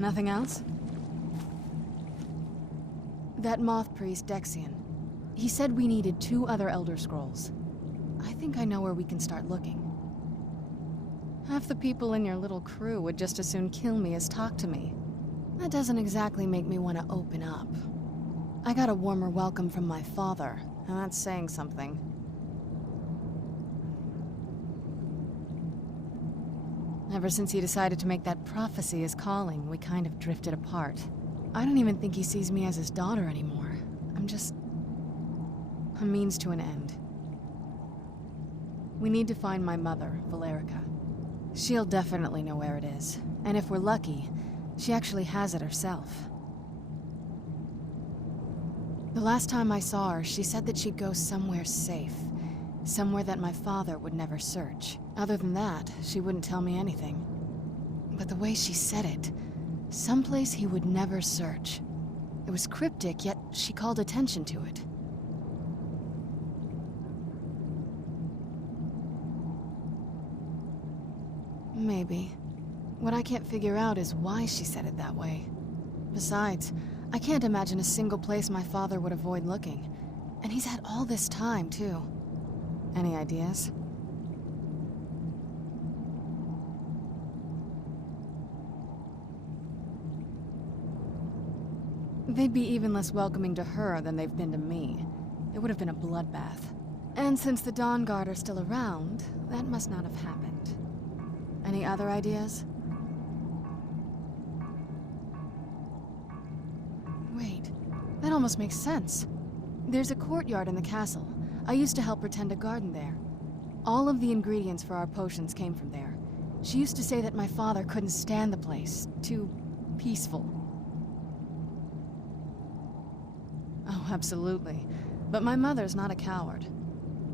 Nothing else? That moth priest, Dexian. He said we needed 2 other Elder Scrolls. I think I know where we can start looking. Half the people in your little crew would just as soon kill me as talk to me. That doesn't exactly make me want to open up. I got a warmer welcome from my father, and that's saying something. Ever since he decided to make that prophecy his calling, we kind of drifted apart. I don't even think he sees me as his daughter anymore. I'm just a means to an end. We need to find my mother, Valerica. She'll definitely know where it is, and if we're lucky, she actually has it herself. The last time I saw her, she said that she'd go somewhere safe. Somewhere that my father would never search. Other than that, she wouldn't tell me anything. But the way she said it, someplace he would never search. It was cryptic, yet she called attention to it. Maybe. What I can't figure out is why she said it that way. Besides, I can't imagine a single place my father would avoid looking. And he's had all this time, too. Any ideas? They'd be even less welcoming to her than they've been to me. It would have been a bloodbath. And since the Dawn Guard are still around, that must not have happened. Any other ideas? Wait, that almost makes sense. There's a courtyard in the castle. I used to help her tend a garden there. All of the ingredients for our potions came from there. She used to say that my father couldn't stand the place. Too peaceful. Oh, absolutely. But my mother's not a coward.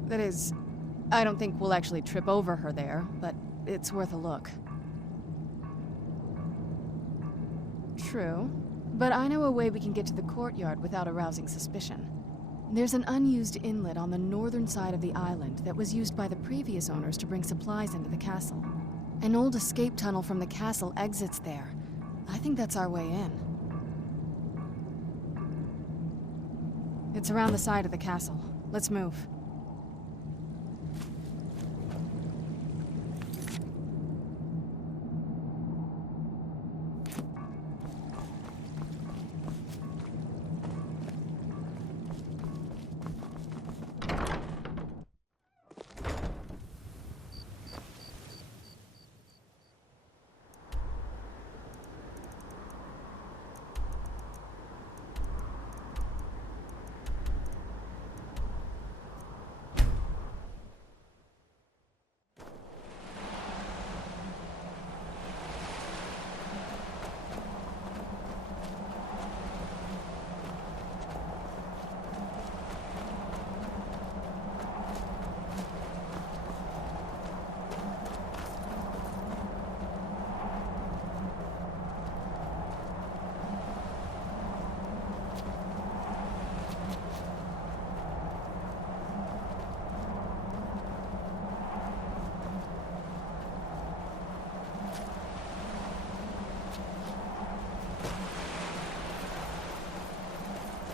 That is, I don't think we'll actually trip over her there, but it's worth a look. True, but I know a way we can get to the courtyard without arousing suspicion. There's an unused inlet on the northern side of the island that was used by the previous owners to bring supplies into the castle. An old escape tunnel from the castle exits there. I think that's our way in. It's around the side of the castle. Let's move.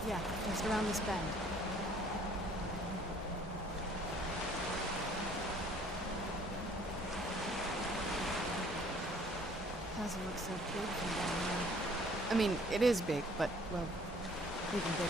Yeah, just around this bend. Doesn't look so big from down here. I mean, it is big, but, well, even bigger.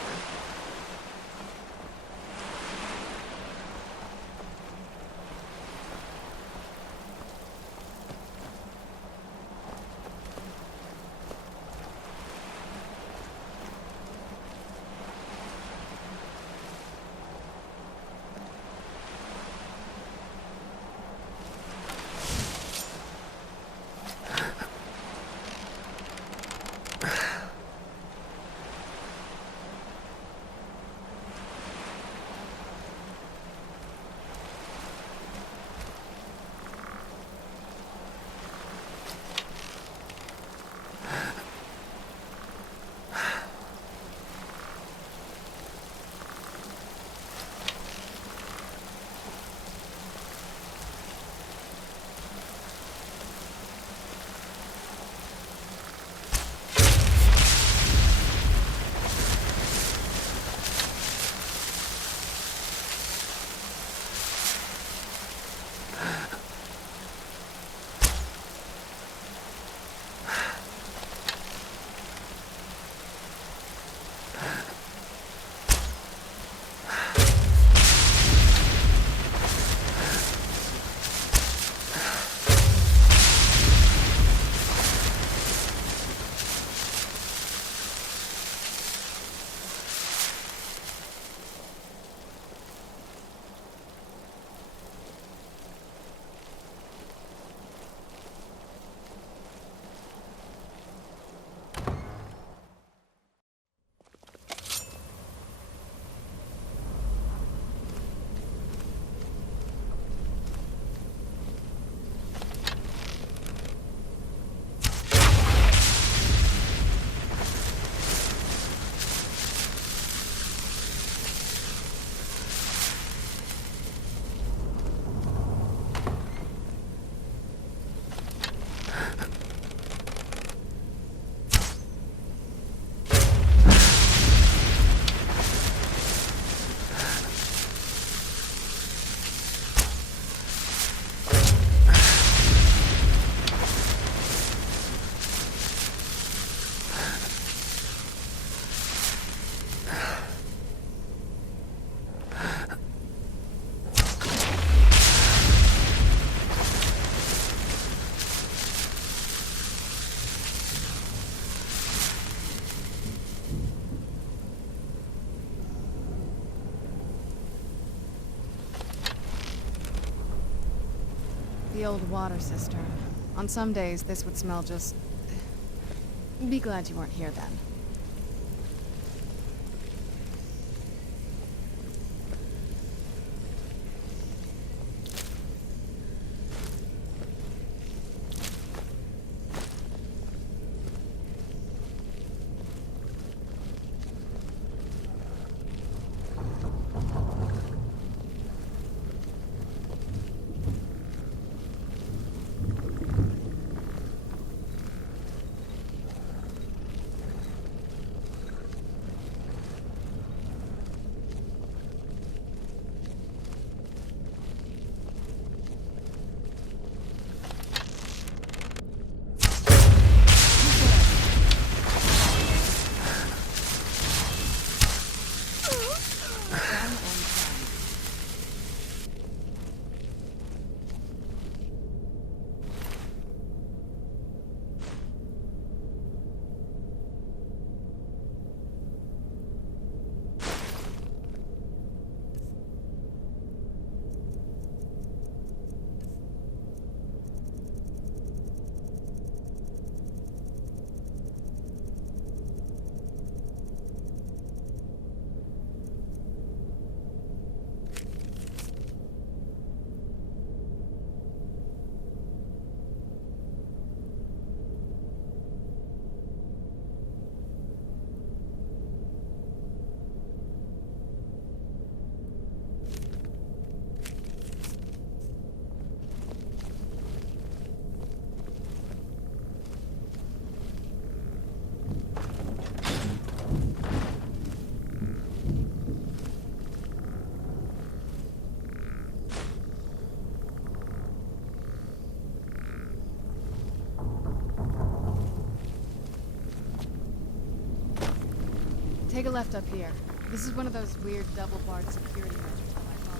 The old water cistern. On some days, this would smell just... Be glad you weren't here then. Take a left up here. This is one of those weird double-barred security measures that my father...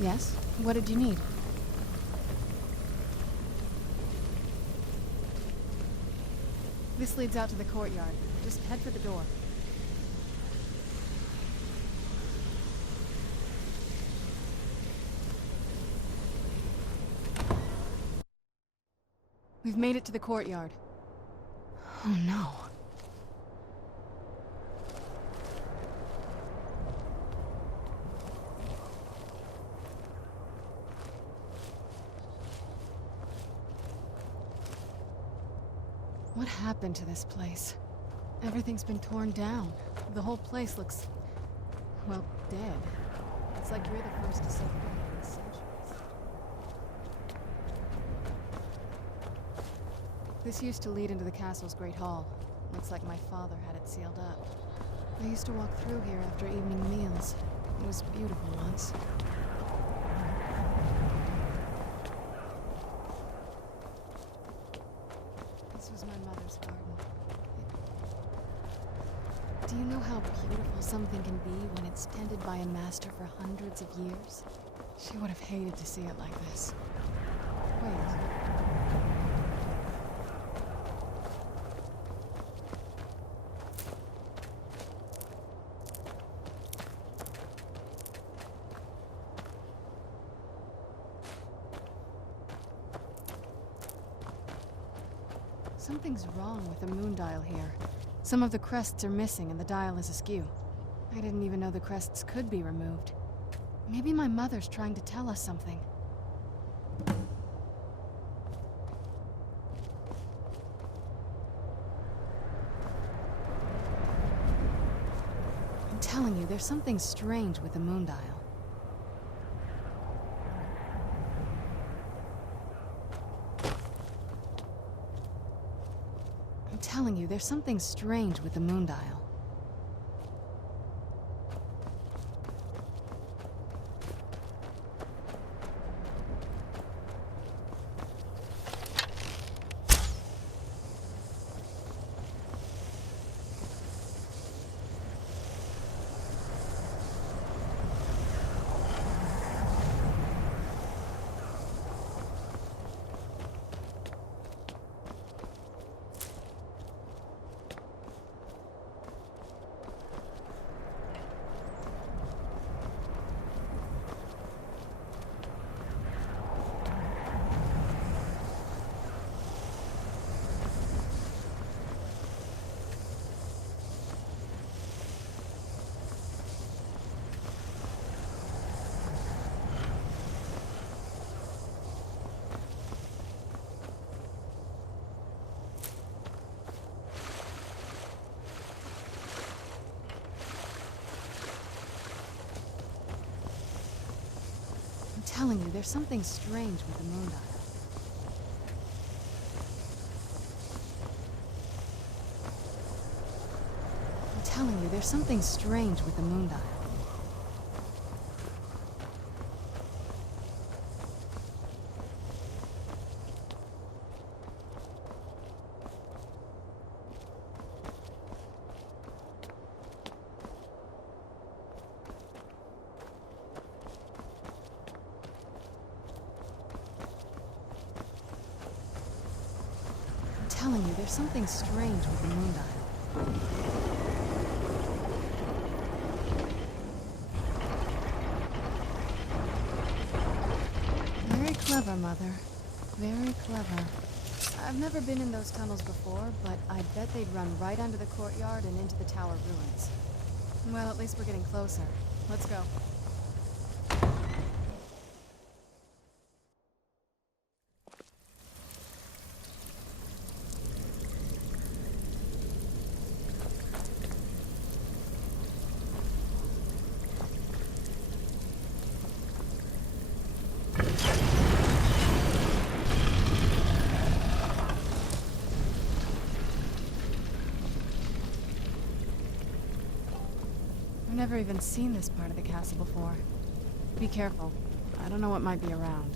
Yes? What did you need? This leads out to the courtyard. Just head for the door. We've made it to the courtyard. Oh no. What happened to this place? Everything's been torn down. The whole place looks, well, dead. It's like you're the first to set foot here in centuries. This used to lead into the castle's great hall. Looks like my father had it sealed up. I used to walk through here after evening meals. It was beautiful once. This was my mother's garden. Do you know how beautiful something can be when it's tended by a master for hundreds of years? She would have hated to see it like this. Wait. Something's wrong with the moon dial here. Some of the crests are missing and the dial is askew. I didn't even know the crests could be removed. Maybe my mother's trying to tell us something. I'm telling you, there's something strange with the moon dial. I'm telling you, there's something strange with the moon dial. I'm telling you, there's something strange with the moon dial. I'm telling you, there's something strange with the moon dial. I'm telling you, there's something strange with the moon dial. Very clever, Mother. Very clever. I've never been in those tunnels before, but I bet they'd run right under the courtyard and into the tower ruins. Well, at least we're getting closer. Let's go. I've never even seen this part of the castle before. Be careful. I don't know what might be around.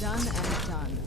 Done and done.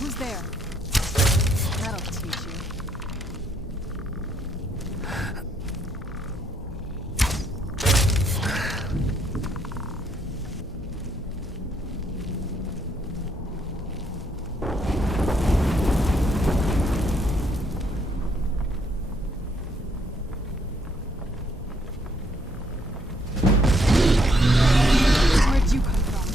Who's there? That'll teach you. Where'd you come from?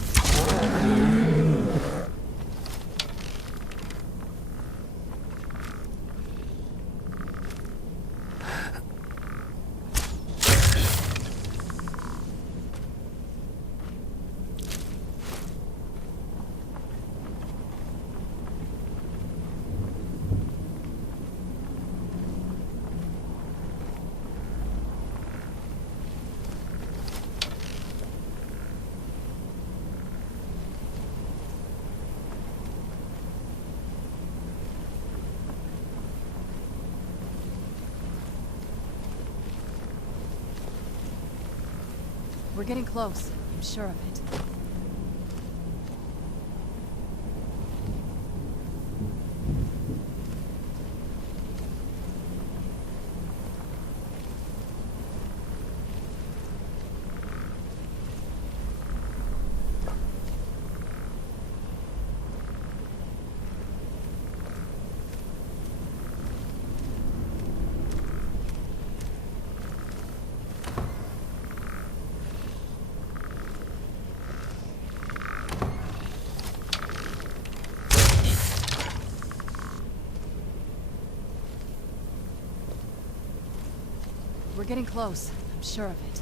We're getting close. I'm sure of it. We're getting close. I'm sure of it.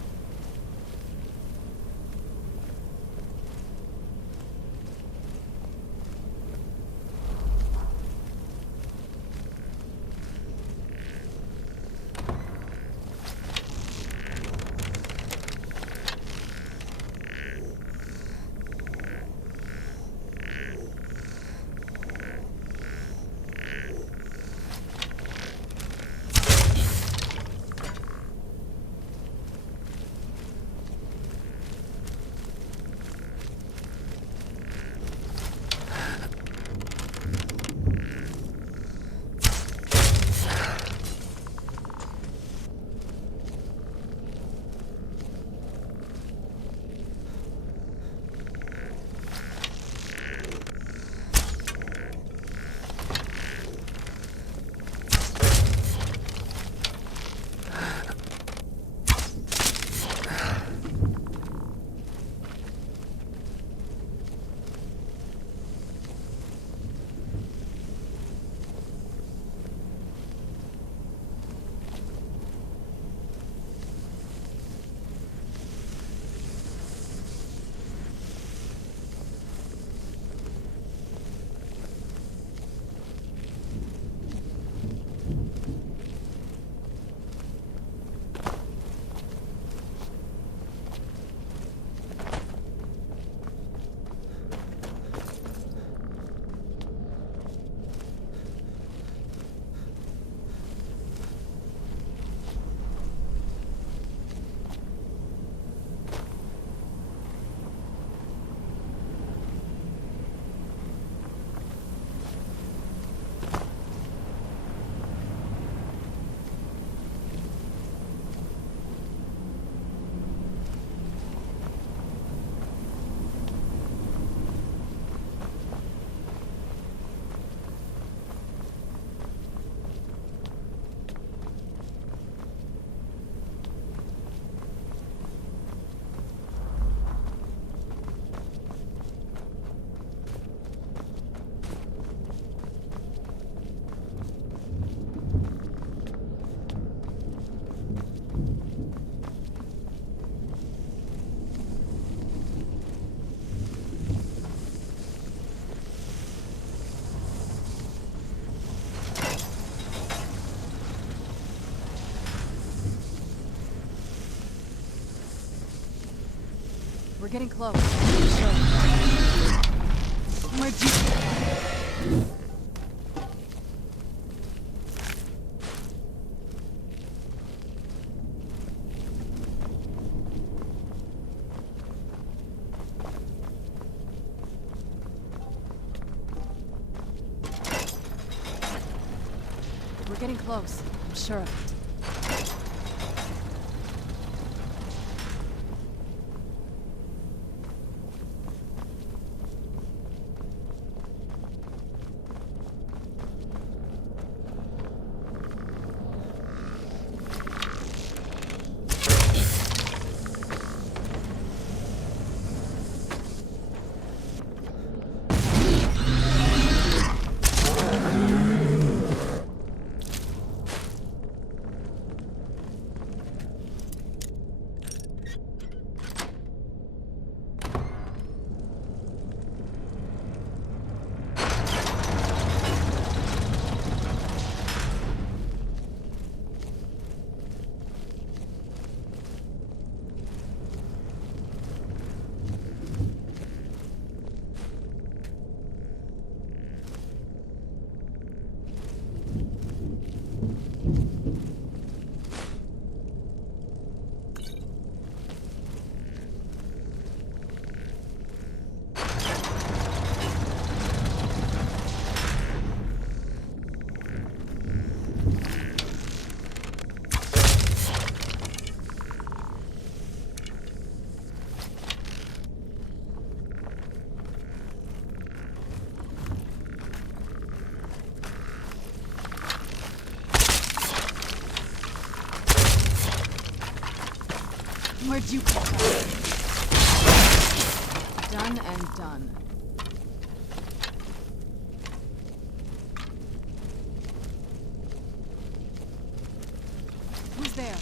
We're getting close. Sure. Where'd you... We're getting close. I'm sure of it. Where'd you come from? Done and done. Who's there?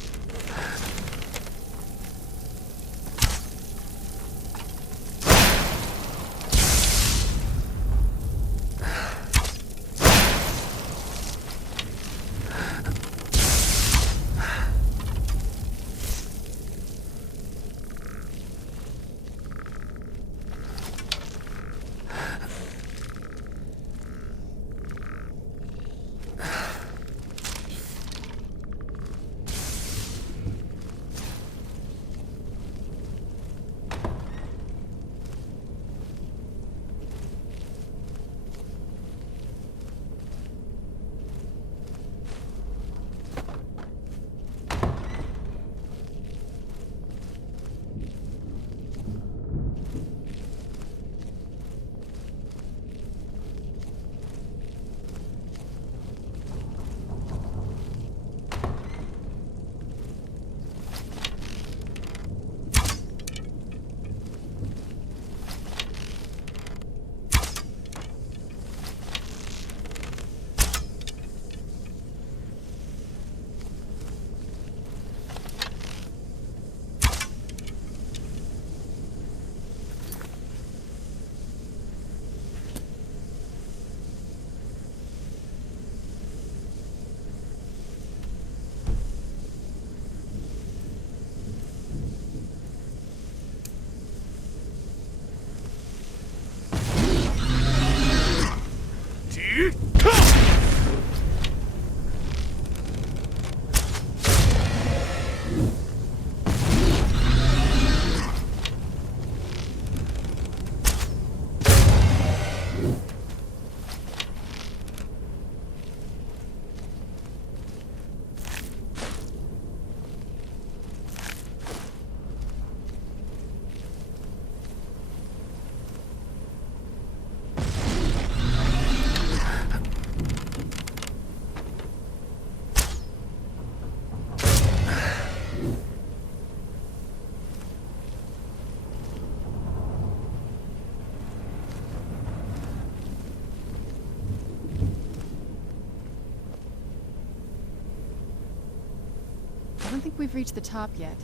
I don't think we've reached the top yet.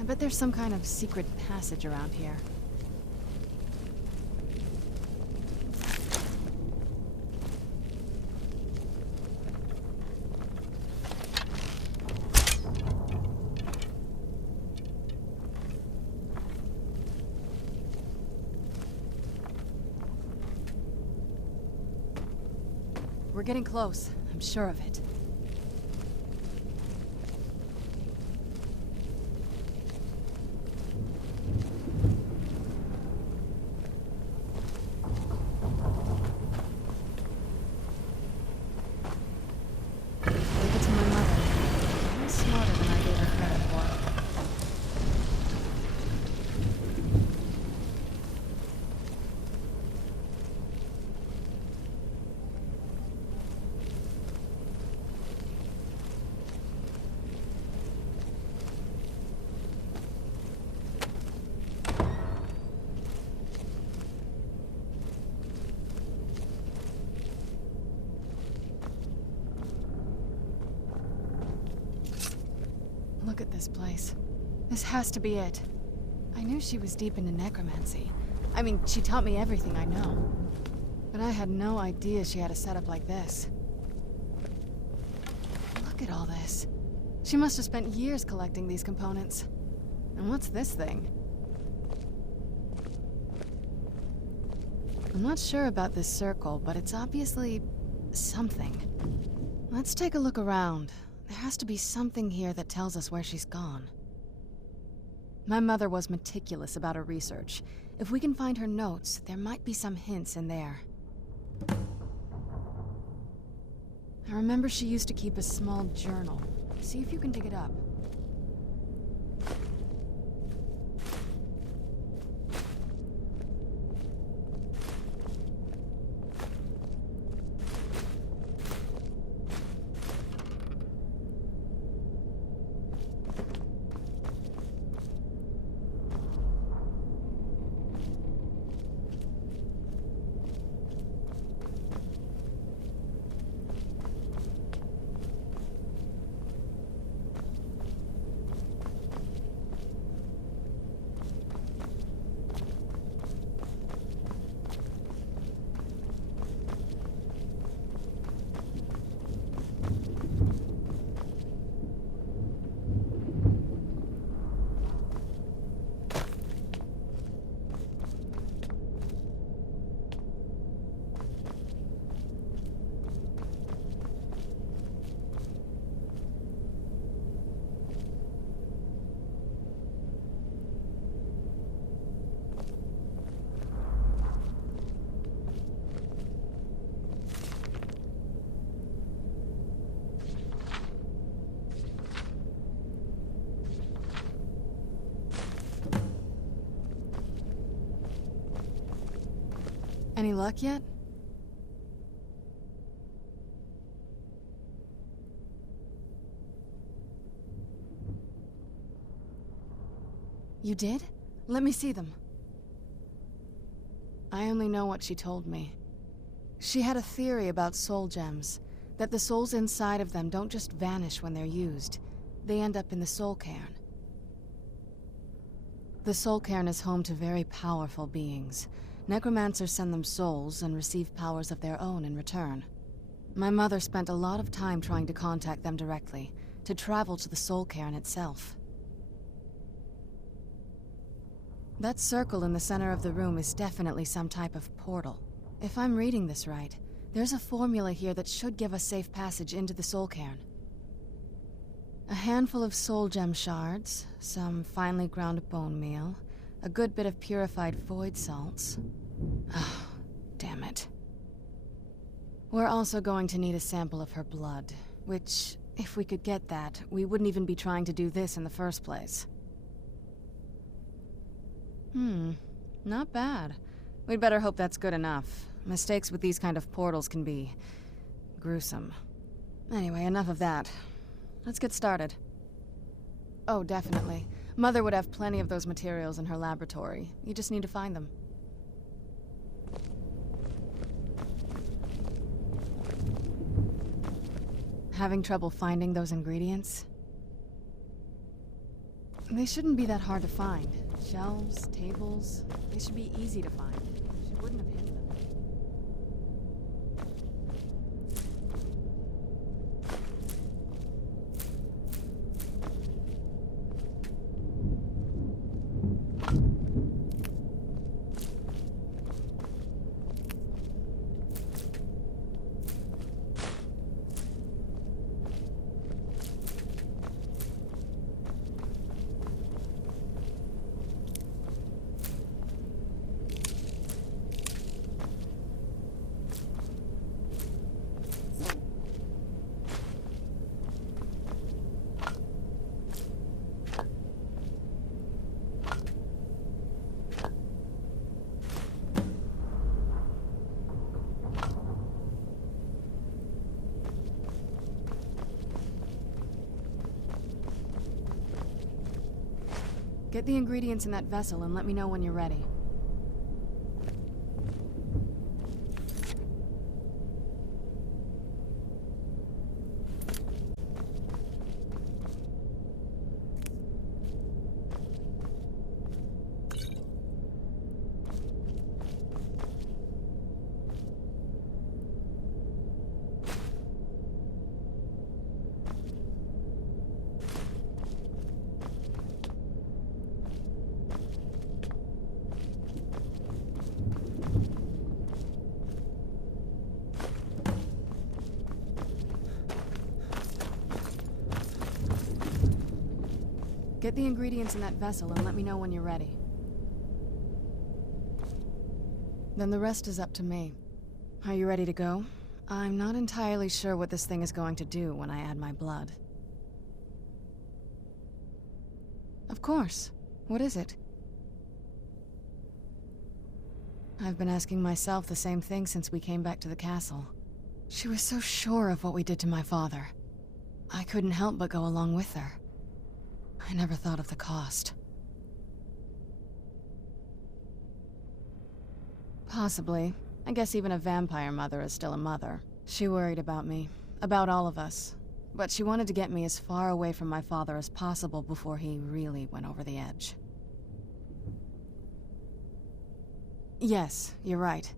I bet there's some kind of secret passage around here. we're getting close. I'm sure of it. Leave it to my mother. She's smarter than I gave her credit for. Look at this place. This has to be it. I knew she was deep into necromancy. I mean, she taught me everything I know. But I had no idea she had a setup like this. Look at all this. She must have spent years collecting these components. And what's this thing? I'm not sure about this circle, but it's obviously something. Let's take a look around. There has to be something here that tells us where she's gone. My mother was meticulous about her research. If we can find her notes, there might be some hints in there. I remember she used to keep a small journal. See if you can dig it up. Any luck yet? You did? Let me see them. I only know what she told me. She had a theory about soul gems, that the souls inside of them don't just vanish when they're used. They end up in the soul cairn. The soul cairn is home to very powerful beings. Necromancers send them souls and receive powers of their own in return. My mother spent a lot of time trying to contact them directly, to travel to the soul cairn itself. That circle in the center of the room is definitely some type of portal. If I'm reading this right, there's a formula here that should give us safe passage into the soul cairn. A handful of soul gem shards, some finely ground bone meal, a good bit of purified void salts. Oh, damn it. We're also going to need a sample of her blood, which, if we could get that, we wouldn't even be trying to do this in the first place. Not bad. We'd better hope that's good enough. Mistakes with these kind of portals can be gruesome. Anyway, enough of that. Let's get started. Oh, definitely. Mother would have plenty of those materials in her laboratory. You just need to find them. Having trouble finding those ingredients? They shouldn't be that hard to find. Shelves, tables, they should be easy to find. She wouldn't have hidden them. Get the ingredients in that vessel and let me know when you're ready. Get the ingredients in that vessel and let me know when you're ready. Then the rest is up to me. Are you ready to go? I'm not entirely sure what this thing is going to do when I add my blood. Of course. What is it? I've been asking myself the same thing since we came back to the castle. She was so sure of what we did to my father. I couldn't help but go along with her. I never thought of the cost. Possibly. I guess even a vampire mother is still a mother. She worried about me, about all of us. But she wanted to get me as far away from my father as possible before he really went over the edge. Yes, you're right.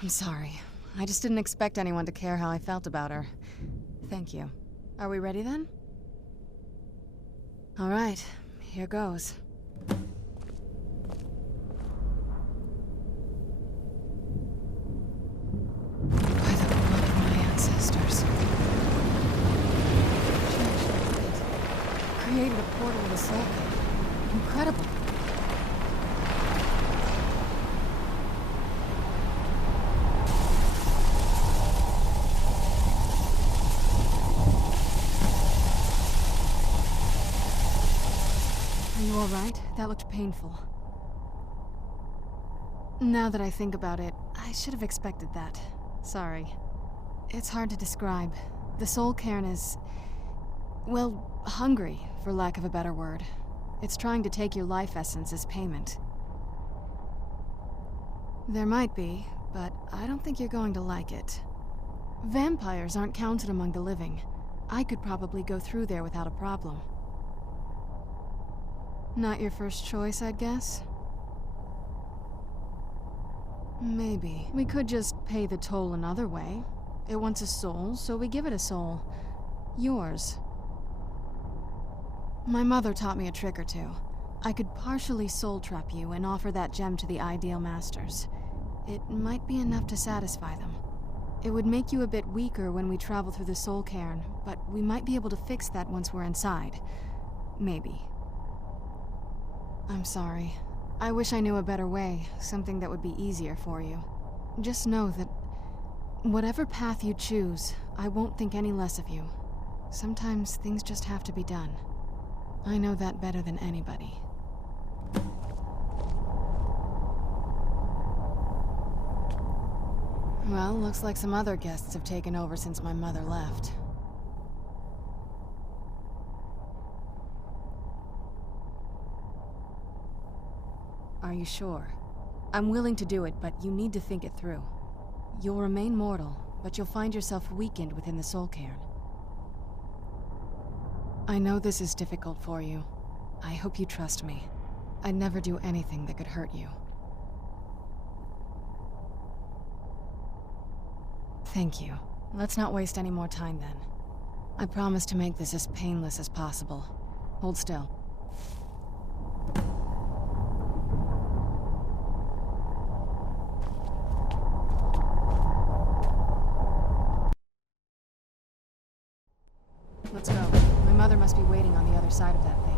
I'm sorry. I just didn't expect anyone to care how I felt about her. Thank you. Are we ready then? All right, here goes. By the blood of my ancestors. Created a portal to the soul. Incredible. Are you all right? That looked painful. Now that I think about it, I should have expected that. Sorry. It's hard to describe. The soul cairn is... well, hungry, for lack of a better word. It's trying to take your life essence as payment. There might be, but I don't think you're going to like it. Vampires aren't counted among the living. I could probably go through there without a problem. Not your first choice, I'd guess? Maybe. We could just pay the toll another way. It wants a soul, so we give it a soul. Yours. My mother taught me a trick or two. I could partially soul trap you and offer that gem to the ideal masters. It might be enough to satisfy them. It would make you a bit weaker when we travel through the soul cairn, but we might be able to fix that once we're inside. Maybe. I'm sorry. I wish I knew a better way, something that would be easier for you. Just know that whatever path you choose, I won't think any less of you. Sometimes things just have to be done. I know that better than anybody. Well, looks like some other guests have taken over since my mother left. Are you sure? I'm willing to do it, but you need to think it through. You'll remain mortal, but you'll find yourself weakened within the soul cairn. I know this is difficult for you. I hope you trust me. I'd never do anything that could hurt you. Thank you. Let's not waste any more time then. I promise to make this as painless as possible. Hold still. Let's go. My mother must be waiting on the other side of that thing.